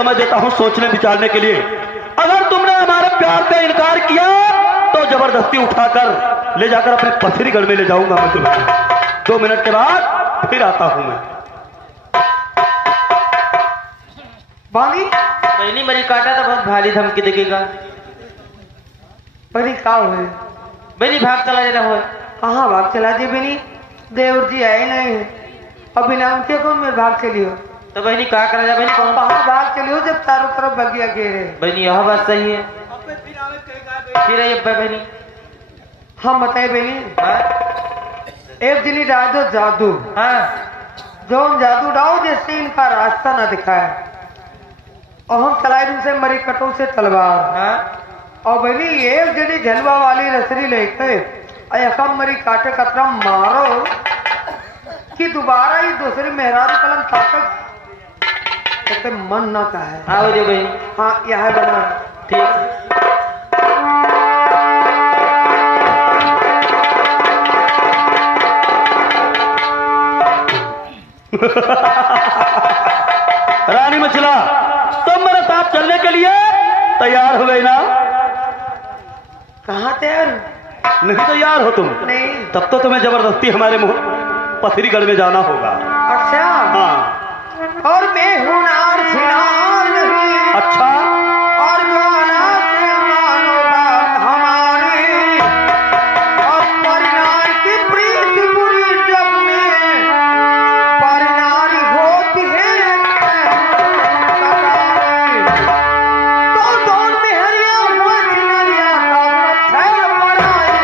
समय देता हूँ सोचने विचारने के लिए। अगर तुमने हमारे प्यार का इनकार किया तो जबरदस्ती उठाकर ले जाकर अपने पथरीगढ़ में ले जाऊंगा मैं तुम्हें। 2 मिनट के बाद फिर आता हूँ मैं। भाभी बहनी मेरी काटा तो बहुत भारी धमकी देगा। बनी का हुए बहनी भाग चला जाना हो। कहाँ भाग चला दी बनी? देवर जी आए नहीं अभी नाम के कौन में भाग चली हो? तो बहनी कहा करा जा बहनी कौन कहाँ भाग चली हो जब चारों तरफ बगिया घेरे? बहनी यह बात सही है। फिर आई बहनी हम बताए बनी एक दिन डालो जादू। हाँ जो हम जादू डाओ जिससे इनका रास्ता न दिखाए और हम चलाए इनसे मरी कटों से तलवार। हाँ और बनी एक जनी झलवा वाली रसरी लेके अयकम मरी काटे कतरा मारो कि दोबारा ही दूसरी मेहरारू कलम ताकत तो मन ना का है। आओ जो बहनी। हाँ यह बना ठीक रानी मछला तुम मेरे साथ चलने के लिए तैयार हो गई ना? कहाँ तैयार? नहीं तैयार हो तुम? नहीं। तब तो तुम्हें जबरदस्ती हमारे पथरीगढ़ में जाना होगा। अच्छा हाँ। और मैं हूँ नार छिनार नहीं। अच्छा और जो अनाथ मानो बात हमारी और परिनार की प्रीत पूरी जग में परिनारी होती है तो दोन में हरिया हुआ चिनरिया का छल बनाए।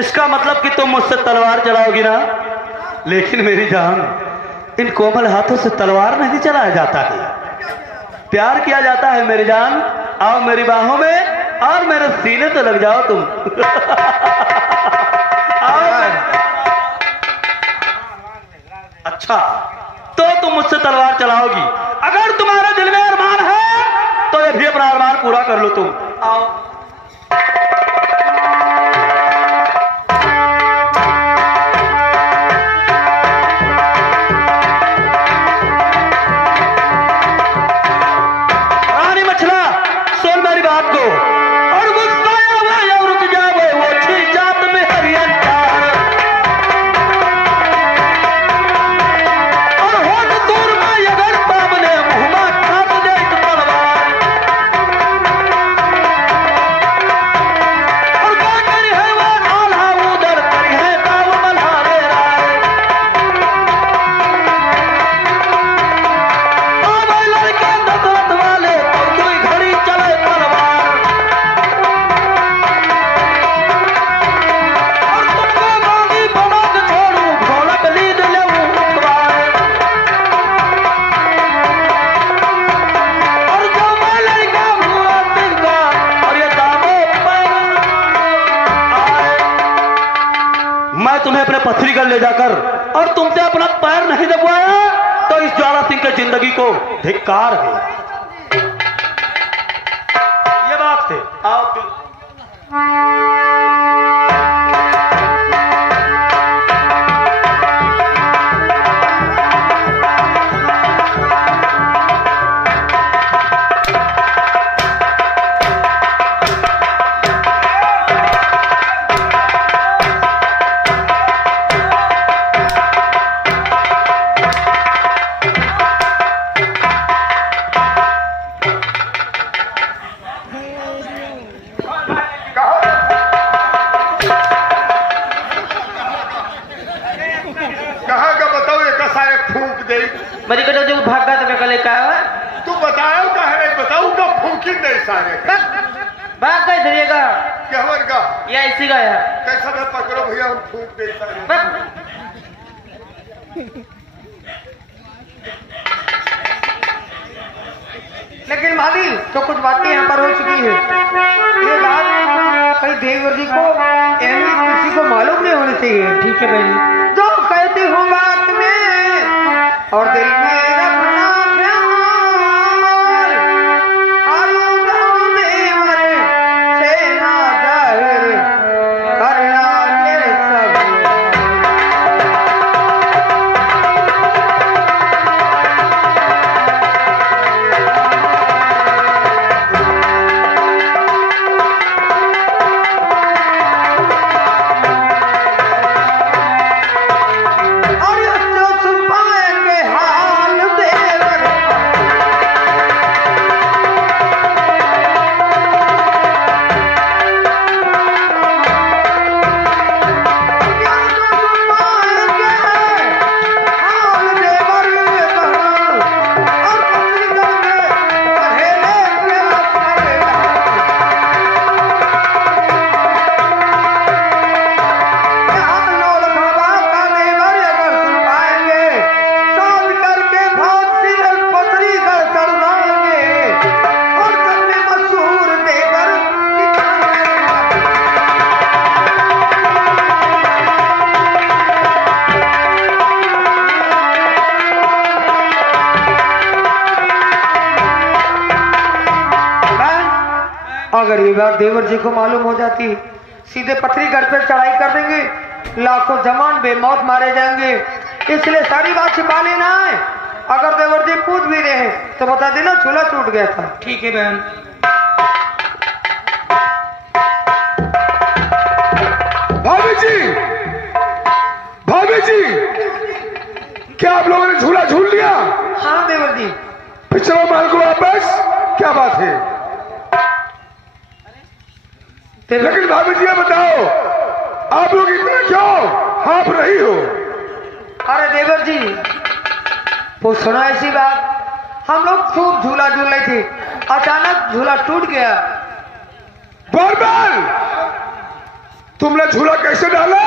इसका मतलब कि तुम मुझसे तलवार चलाओगी ना? लेकिन मेरी जान इन कोमल हाथों से तलवार नहीं चलाया जाता है, प्यार किया जाता है मेरी जान। आओ मेरी बाहों में और मेरे सीने से लग जाओ तुम। आओ। अच्छा तो तुम मुझसे तलवार चलाओगी? अगर तुम्हारे दिल में अरमान है तो ये भी अपना अरमान पूरा कर लो तुम। आओ। तुम्हें अपने पथरीगढ़ ले जाकर और तुमसे अपना पैर नहीं दबवाया तो इस ज्वाला सिंह की जिंदगी को धिक्कार है। ये बात है। आओ फिर। पहुंची नहीं सारे बात कह धरिएगा क्या हमारे का या इसी का है कैसा मैं पकड़ो भैया हम फूक दे सारे लेकिन माली तो कुछ बातें यहाँ पर हो चुकी है। ये बात कहीं देवर जी को किसी को मालूम नहीं होनी चाहिए। ठीक है बहन जो कहती हूँ बात में और दिल में रखना प्यार, आलूदा देवर से ना जाहिर करना ये सब। और जो छुपाएंगे हाल देवर, या जो छुपाएंगे हाल देवर और पत्नी करके पहले प्यास करेगा। लोल बाबा का देवर अगर सुन पाएंगे सोच करके बहुत सिर पथरी कर चढ़वाएंगे और सबने मशहूर देकर अगर ये बात देवर जी को मालूम हो जाती सीधे पथरी घर पर चढ़ाई कर देंगे, लाखों जवान बेमौत मारे जाएंगे। इसलिए सारी बात छिपा लेना है। अगर देवर जी पूछ भी रहे तो बता देना चूल्हा टूट गया था। ठीक है बहन भाभी जी क्या आप लोगों ने झूला झूल लिया? हाँ देवर जी। पिछले माल को वापस क्या बात है? लेकिन भाभी जी ये बताओ आप लोग इतना क्यों हाँफ रही हो? अरे देवर जी वो सुना ऐसी बात, हम लोग खूब झूला झूल रहे थे, अचानक झूला टूट गया। बार तुमने झूला कैसे डाला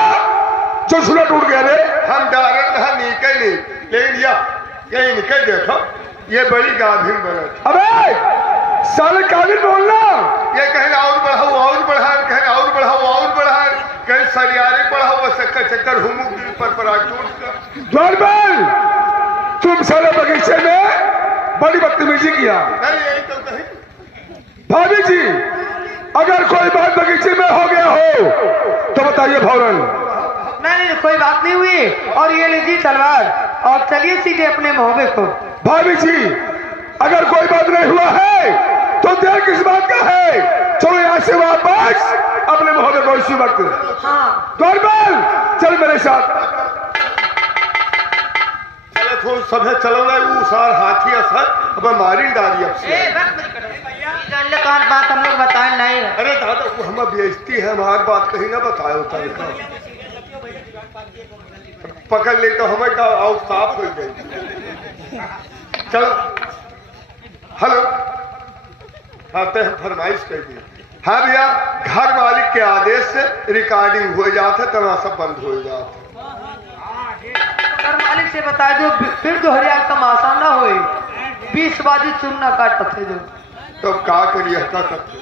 जो झूला टूट गया रे? हम डाले रहा निकल नहीं, लेकिन यही निकल देखो ये बड़ी गाभिन बना। अबे साले गाभिन बोलना, ये कहना और बढ़ाओ और बढ़ा, कहना और बढ़ाओ और बढ़ा, कहीं सरियारे बढ़ाओ बस चक्कर हुमुक पर टूट। तुम साले बगीचे में बड़ी बदतमीजी किया। नहीं यही तो नहीं भाभी जी, अगर कोई बात बगीचे में हो गया हो तो बताइए फौरन। नहीं कोई बात नहीं हुई। और ये लीजिए तलवार और चलिए सीधे अपने मोहबे को। भाभी जी अगर कोई बात नहीं हुआ है तो देर किस बात का है? चलो यहाँ से वापस अपने मोहबे को इसी वक्त। हाँ दौड़बल चल मेरे साथ। चले थोड़ा समय चलो ना, वो सार हाथी असर अब मारी डाली अब से। जान ले कौन बात हम लोग बताए नहीं है। अरे दादा वो हमें बेइज्जती है, हमारी बात कहीं ना बताए होता है। पकड़ ले तो हमें का आउट साफ हो गई। चलो हेलो आते हैं फरमाइश कर दी। हाँ भैया घर मालिक के आदेश से रिकॉर्डिंग हो जाता, तमाशा बंद हो जाता। घर मालिक से बता दो फिर दोहरिया तमाशा ना होए, 20 बाजी चुनना काटते थे जो। तो क्या करिए क्या करते?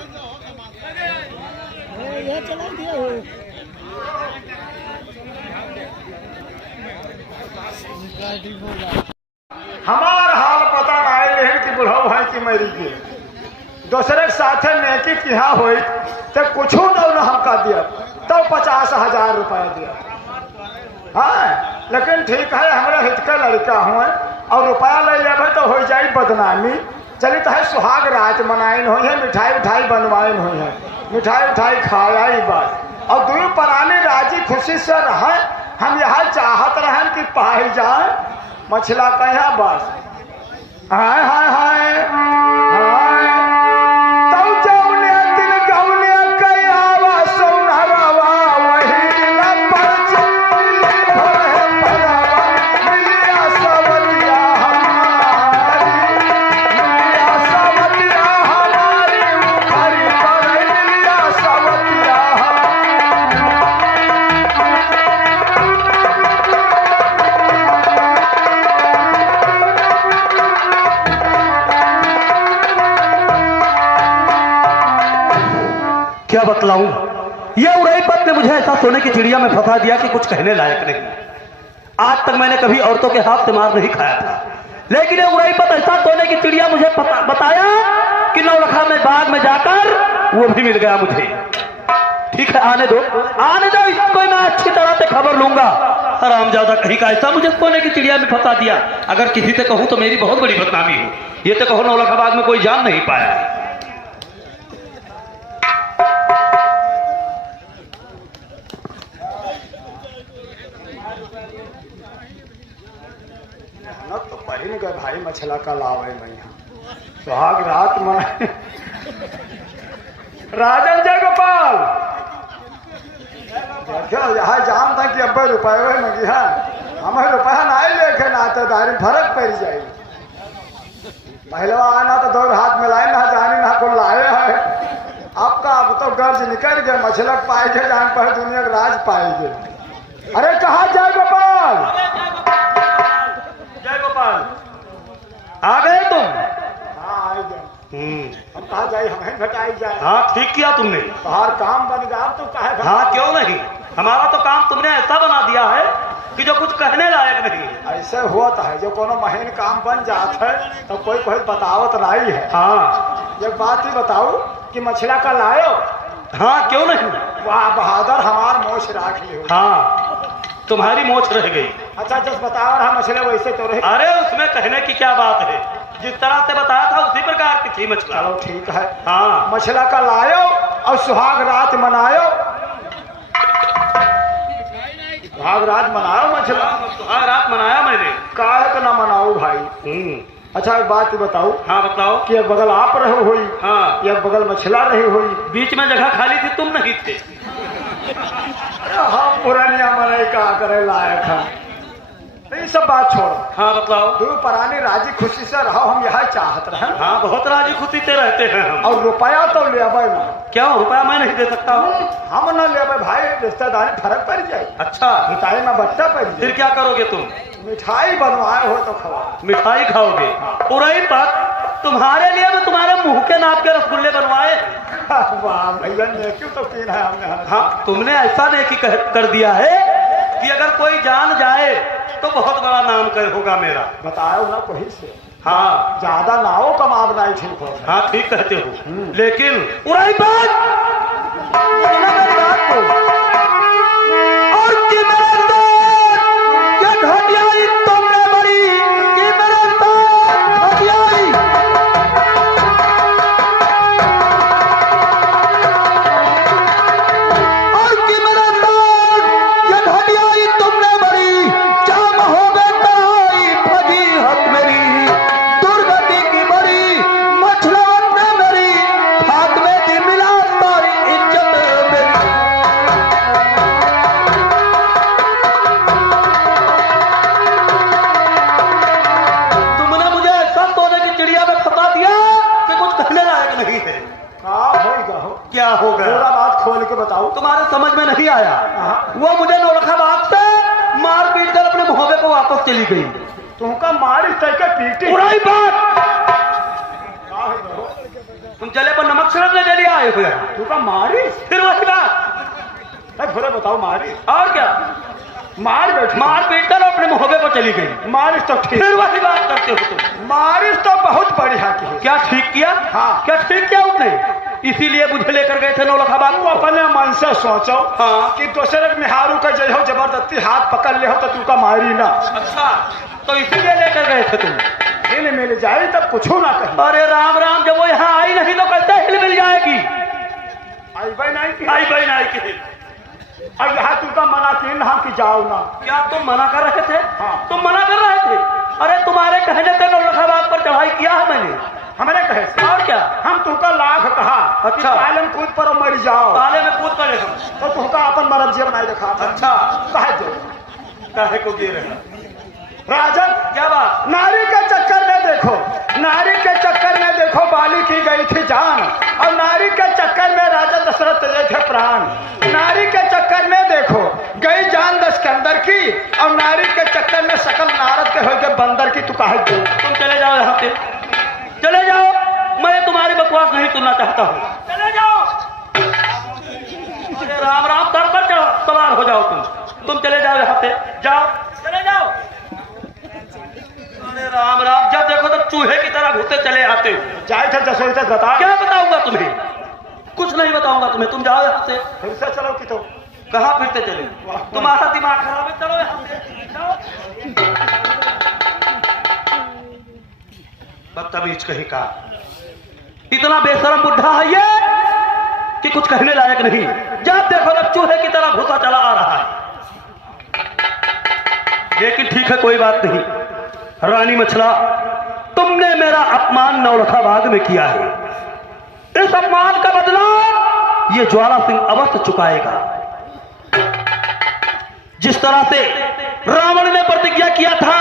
हमार हाल पता ना है कि बुढ़ाऊ है कि मरी के दूसरे के साथ नेकी किया हो तो कुछ न हमका दिया तो 50,000 रुपया दिया। हाँ लेकिन ठीक है हमारे हित का लड़का हुए और रुपया ले लेवे तो हो जाए बदनामी। चली तो है सुहाग रात मनाइन हुई है, मिठाई उठाई बनवाइन हुई है, मिठाई उठाई खाया ही बस। और दुई प्राणी राजी खुशी से रहे, हम यहाँ चाहत रहे कि पाई जाए मछला कहा बस। हाय हाय हाय हाय तब जौने दिन गौने कयावा सोनहरवा वही लपच मिली भरे परवा मिलिया सवतिया हमारी, मिलिया सवतिया हमारी क्या बतलाऊं, ये उड़ईपत ने मुझे ऐसा सोने की चिड़िया में फंसा दिया कि कुछ कहने लायक नहीं। आज तक मैंने कभी औरतों के हाथ से मार नहीं खाया था, लेकिन ये उड़ईपत ऐसा सोने की चिड़िया मुझे बताया कि नौलखा में बाग में जाकर वो भी मिल गया मुझे। ठीक है, आने दो इसको मैं अच्छी तरह से खबर लूंगा। हरामजादा कहीं का ऐसा मुझे सोने की चिड़िया में फंसा दिया। अगर किसी से कहूं तो मेरी बहुत बड़ी बदनामी हो। ये तो कहो नौलखा बाग में कोई जान नहीं पाया। तो पहिन गए भाई मछला का लावे मैं यहाँ सुहाग रात में राजन जय गोपाल देखो यहाँ जान था कि 90 रुपये मगी है, हमें रुपया ना लेके नातेदारी फर्क पड़ जाए। पहलवा आना तो दौड़ हाथ में लाए ना जानी ना को लाए है। आपका अब तो गर्ज निकल गए, मछलक पाएगे जान पर दुनिया का राज पाएगे। अरे कहा जय गोपाल, जय गोपाल, आ गए तुम? हाँ आ गए। हम कहा जाए, हमें घटाई जाए। हाँ ठीक किया तुमने। तुम्हार काम बन गया तो कहे। हाँ क्यों नहीं, हमारा तो काम तुमने ऐसा बना दिया है कि जो कुछ कहने लायक नहीं। ऐसे होता है, जो कोनो महीन काम बन जाता है तो कोई बतावत नहीं है। हाँ एक बात ही बताओ कि मछला का लायो। हाँ क्यों नहीं। वाह बहादुर, हमार मोछ राख ली। हाँ तुम्हारी मोछ रह गई। अच्छा जस बताओ रहा मछला वैसे तो रहे। अरे उसमें कहने की क्या बात है, जिस तरह से बताया था उसी प्रकार की थी मछला। चलो ठीक है। हाँ मछला का लायो और सुहाग रात मनायो। सुहाग रात मनायो मछला। सुहाग रात मनाया मैंने। काहे का ना मनाओ भाई। अच्छा एक बात बताओ। हाँ बताओ। कि एक बगल आप रहे हुई, हाँ एक बगल मछला रही हुई, बीच में जगह खाली थी, तुम नहीं थे। हम पुरानिया मनाई का करे लायक है। ये सब बात छोड़ो। हाँ बताओ। तू पुरानी राजी खुशी से रहो, हम यहाँ चाहत रहे। हाँ बहुत राजी खुशी से रहते हैं हम। और रुपया तो ले ना। क्या रुपया मैं नहीं दे सकता हूँ? हम न ले भाई, रिश्तेदारी फर्क पड़ जाए। अच्छा मिठाई में बट्टा पड़ जाए। फिर क्या करोगे तुम? मिठाई बनवाए हो तो खाओ। मिठाई खाओगे? पूरा ही बात तुम्हारे लिए मैं तुम्हारे मुंह के नाप के रसगुल्ले बनवाए। वाह भैया नेकी तो पीन है हमने। हाँ तुमने ऐसा नेकी कर दिया है कि अगर कोई जान जाए तो बहुत बड़ा नाम होगा मेरा। बताओ ना कोई से। हाँ ज्यादा ना हो, कमाब नहीं ठीक हो। हाँ ठीक कहते हो, लेकिन उड़ाई बात सुना मेरी बात को। और कि मेरे दोस्त क्या घटियाई तुमने बड़ी, कि मेरे दोस्त घटियाई। और कि मेरे दोस्त क्या घटियाई तुमने बड़ी, जाम हो गए ताई फजी हक मेरी, दुर्गति की बड़ी मछलवन ने मेरी, हाथ में दी मिला तारी इज्जत मेरी। तुमने मुझे ऐसा सोने की चिड़िया में फंसा दिया कि कुछ कहने लायक नहीं है। क्या होगा? पूरा बात खोल के बताओ। तुम्हारे समझ में नहीं आया। वो मुझे नौलखा बाग से मार पीट कर अपने मोहबे को वापस चली गई। तुमका मारी तय के पीटी। बुराई बात, तुम जले पर नमक छिड़कने के लिए आए हुए। तुमका मारी? फिर वही बात। भले बताओ मारी और क्या? मार पीट कर अपने मोहबे को चली गई। मारिश तो ठीक। फिर वही बात करते हो तुम। मारिश तो बहुत बढ़िया की। क्या ठीक किया? हाँ। क्या ठीक किया उसने? इसीलिए मुझे लेकर गए थे नौलखा बाग। तू अपने मन से सोचो। हाँ। कि दूसरे मिहारू का जय हो, जबरदस्ती हाथ पकड़ ले हो तो तुमका मारी ना। अच्छा तो इसीलिए लेकर गए थे तुम। हिल मिल जाए तब कुछ ना कही। अरे राम राम, जब वो यहाँ आई नहीं तो कैसे हिल मिल जाएगी? आई भाई नहीं की। आई भाई नहीं की। और यहाँ तुमका मना की ना कि जाओ ना। क्या तुम मना कर रहे थे? हाँ। तुम मना कर रहे थे? अरे तुम्हारे कहने से नौलखा बाग पर चढ़ाई किया है मैंने। हमने कहे से। और क्या? हम तुमका लाख कहा। अच्छा। ताले में कूद पर मर जाओ। ताले में कूद पड़े हम। तो तुमका अपन मरद जीव नहीं दिखा। अच्छा कहे जो काहे को गिर रहा? राजन क्या बात? नारी के चक्कर में देखो, नारी के चक्कर में देखो बाली की गई थी जान, और नारी के चक्कर में राजा दशरथ तजे थे प्राण। नारी के चक्कर में देखो गई जान दशकंदर की, और नारी के चक्कर में सकल नारद के हो गए बंदर की। तू कहे दो। तुम चले जाओ यहाँ से, चले जाओ। मैं तुम्हारी बकवास नहीं सुनना चाहता हूँ। चले जाओ। तुम चले जाओ यहाँ से, जाओ, चले जाओ। अरे राम राम, जब देखो तब चूहे की तरह घुसते चले आते हो। जाए थे जसोई तक बता। क्या बताऊंगा तुम्हें, कुछ नहीं बताऊंगा तुम्हें, तुम जाओ यहाँ से। फिर से चलो कि तो कहाँ फिरते चले, तुम्हारा दिमाग खराब है, चलो यहाँ से, जाओ। बदतमीज कहीं का, इतना बेशरम बुढ़ा है ये कि कुछ कहने लायक नहीं। जब देखो तब चूहे की तरह घुसा चला आ रहा है। लेकिन ठीक है, कोई बात नहीं। रानी मछला, तुमने मेरा अपमान नौलखा बाग में किया है, इस अपमान का बदला ये ज्वाला सिंह अवश्य चुकाएगा। जिस तरह से रावण ने प्रतिज्ञा किया था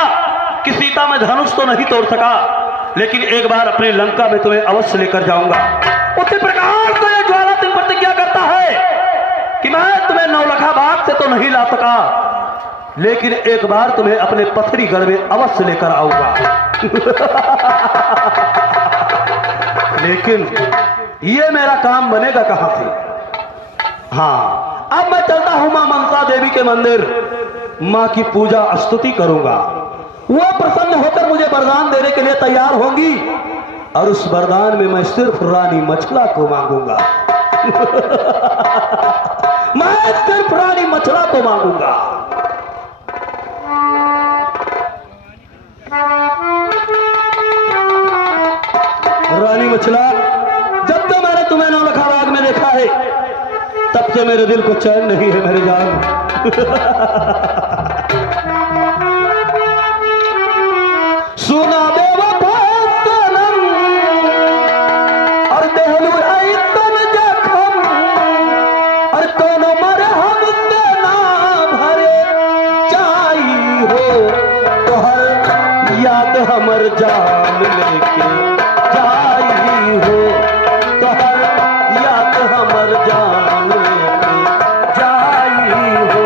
कि सीता में धनुष तो नहीं तोड़ सका, लेकिन एक बार अपनी लंका में तुम्हें अवश्य लेकर जाऊंगा, उसी प्रकार से ये ज्वाला सिंह प्रतिज्ञा करता है कि मैं तुम्हें नौलखा बाग से तो नहीं ला सका, लेकिन एक बार तुम्हें अपने पथरी गढ़ में अवश्य लेकर आऊंगा। लेकिन ये मेरा काम बनेगा कहां से? हाँ, अब मैं चलता हूं मां मनसा देवी के मंदिर, मां की पूजा स्तुति करूंगा। वो प्रसन्न होकर मुझे वरदान देने के लिए तैयार होंगी, और उस वरदान में मैं सिर्फ रानी मछला को मांगूंगा। मैं सिर्फ रानी मछला को मांगूंगा। रानी मछला, जब तो मैंने तुम्हें नौलखा बाग में देखा है, तब से मेरे दिल को चैन नहीं है मेरे जान। सुना देव सनम और देहलू आई तुम जखम, और कोनो मरे हमसे ना भरे चाई हो, तो हर याद हमर जान लेके जाई हो, तो हर याद हमर जान लेके जाई हो।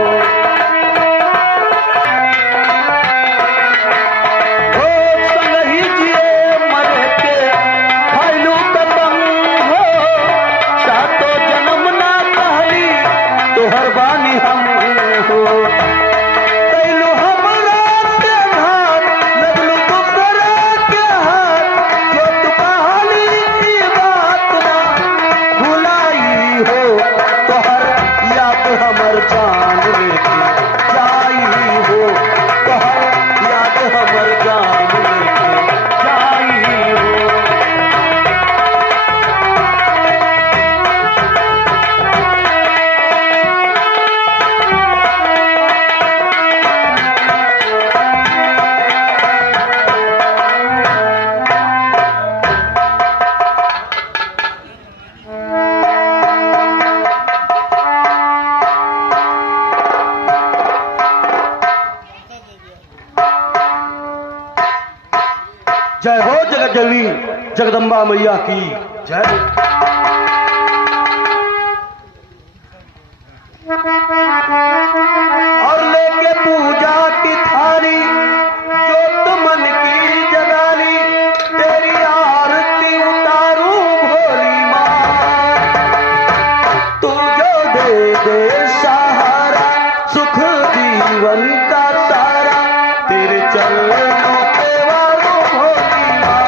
जय हो जगत जननी जगदम्बा मैया की जय। और लेके पूजा की थाली जो तुम मन की जगाली, तेरी आरती उतारू भोली माँ, तू जो दे दे सहारा सुख जीवन का सारा, तेरे चरणों के वालों भोली माँ।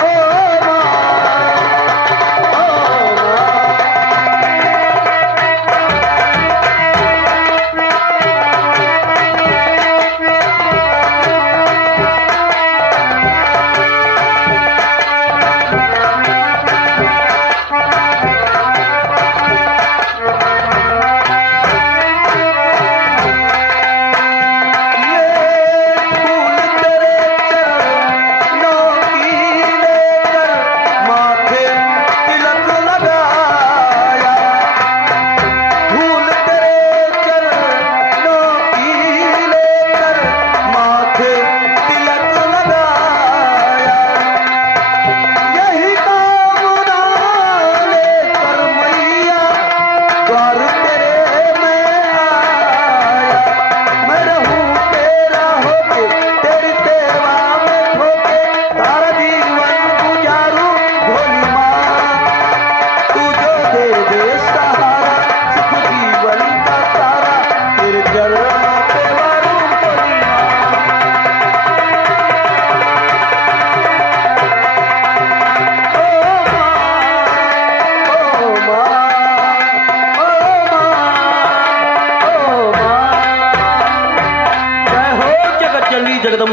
ओ माँ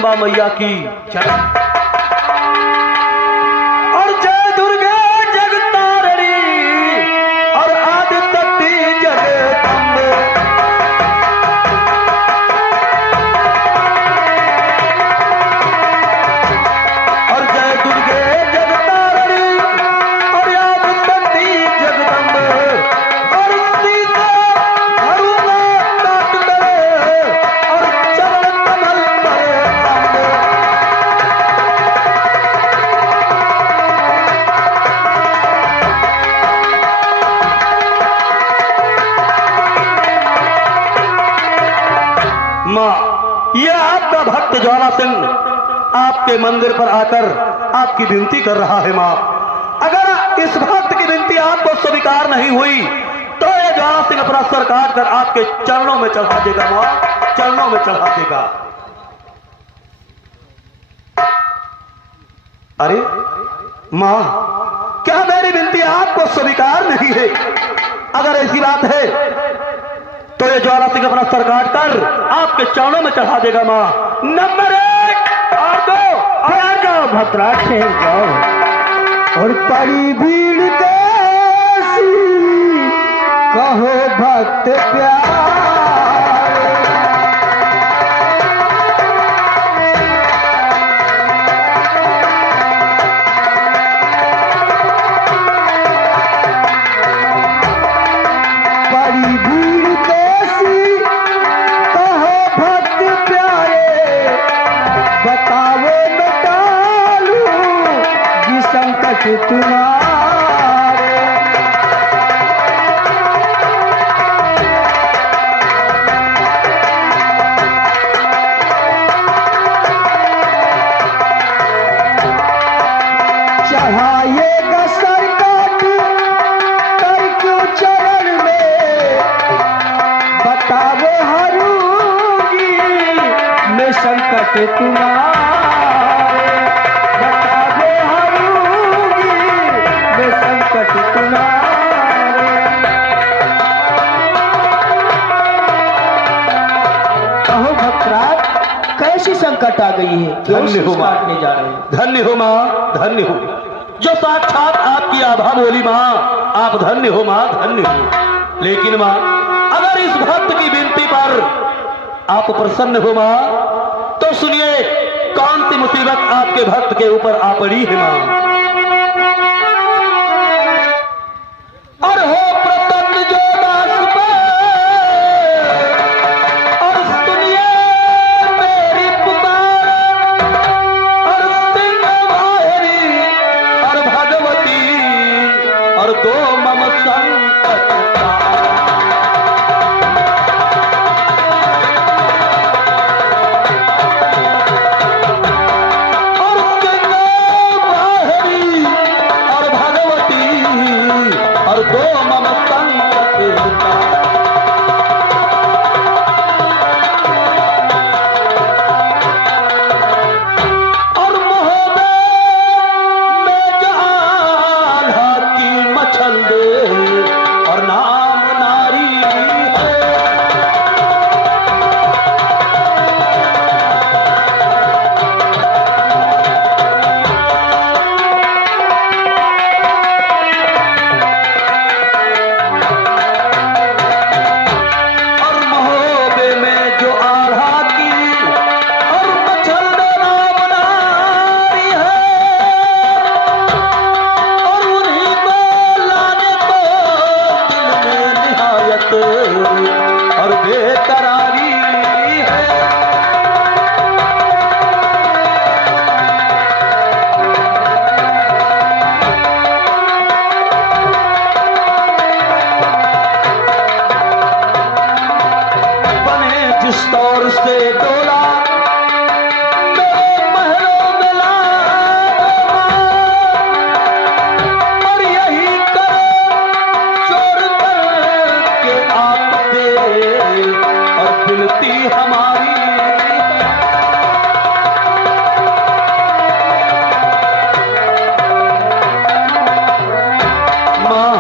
जगदम्बा मैया की जय। और जय दुर्गे जगतारिणी और आदिशक्ति जगदम्बे। और जय दुर्गे जगतारिणी और आदिशक्ति जगदम्बे। और सीता अरुणा नाट करे और चरण कमल पर अम्बे। माँ, ये आपका भक्त ज्वाला सिंह आपके मंदिर पर आकर आपकी विनती कर रहा है। माँ, अगर इस भक्त की विनती आपको स्वीकार नहीं हुई तो ये ज्वाला सिंह अपना सर काट कर आपके चरणों में चढ़ा देगा। माँ, चरणों में चढ़ा देगा। अरे माँ, क्या मेरी विनती आपको स्वीकार नहीं है? अगर ऐसी बात है तो ये ज्वाला सिंह अपना सर काट कर आपके चरणों में चढ़ा देगा। माँ, नंबर 1 और 2 और आ जाओ भद्राज से जाओ। और परी भीड़ कैसी कहो भक्त प्यारे। परी भीड़ कैसी कहो भक्त प्यारे। बताओ बतालू जी संकट तुम्हारे। चढ़ाइएगा सर काट कर क्यों चरण में। बताओ हरूगी मैं संकट तुम्हारे। बताओ हरूगी मैं संकट तुम्हारे। कहो भक्तराज, कैसी संकट आ गई है? क्यों धन्य हो माँ। काटने जा रहे हैं? धन्य हो माँ, धन्य हो। जो साक्षात आपकी आभा बोली माँ, आप धन्य हो माँ, धन्य हो। लेकिन माँ, अगर इस भक्त की विनती पर आप प्रसन्न हो माँ तो सुनिए कौन सी मुसीबत आपके भक्त के ऊपर आ पड़ी है माँ। और हो प्रसन्न जो दास पे और सुनिए मेरी पुकार। और सिंह माहेरी और भगवती और दो मम संकट तार। और सिंह माहेरी और भगवती और दो मम संकट तार। और मोहब्बत में जहान की मछल दे और नाम नारी है। और मोहब्बत में जो आल्हा की और मछल दे नाम नारी है। और उन्हीं को लाने को दिल में निहायत और बेकरारी है। बने जिस तौर से डोला मेरे महलों में लाए। और यही करो चोर करके आप दे और बिनती हमारी है। माँ,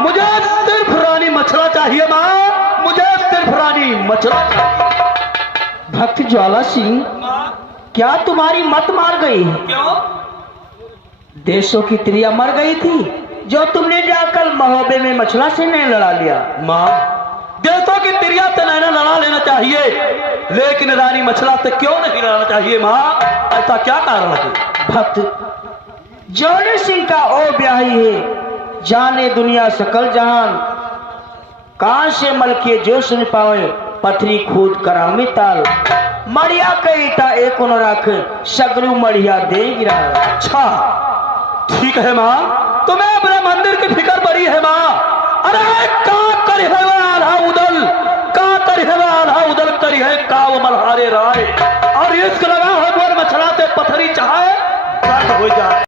मुझे सिर्फ रानी मछला चाहिए। माँ, मुझे सिर्फ रानी मछला चाहिए। भक्त ज्वाला सिंह, क्या तुम्हारी मत मार गई? क्यों? देशों की त्रिया मर गई थी जो तुमने जाकर महोबे में मछला से नहीं लड़ा लिया। माँ, देशों की तिरिया तो नहीं लड़ा लेना चाहिए, लेकिन रानी मछला तो क्यों नहीं लड़ना चाहिए माँ? ऐसा क्या कारण है? भक्त जौने सिंह का ओ ब्याही है, जाने दुनिया सकल जहान, कान से मल के जो सुन पावे, पथरी खूद करावे ताल, मड़िया कईटा एक न रख, सगरू मड़िया दे गिरा। अच्छा ठीक है माँ, तुम्हें अपने मंदिर की फिक्र पड़ी है माँ। अरे का करी है वह आधा उदल, का करी है वह आधा उदल करी है का वो मल्हारे राय, और इसको लगा है बोर मछलाते पथरी चाहे बंद हो जाए।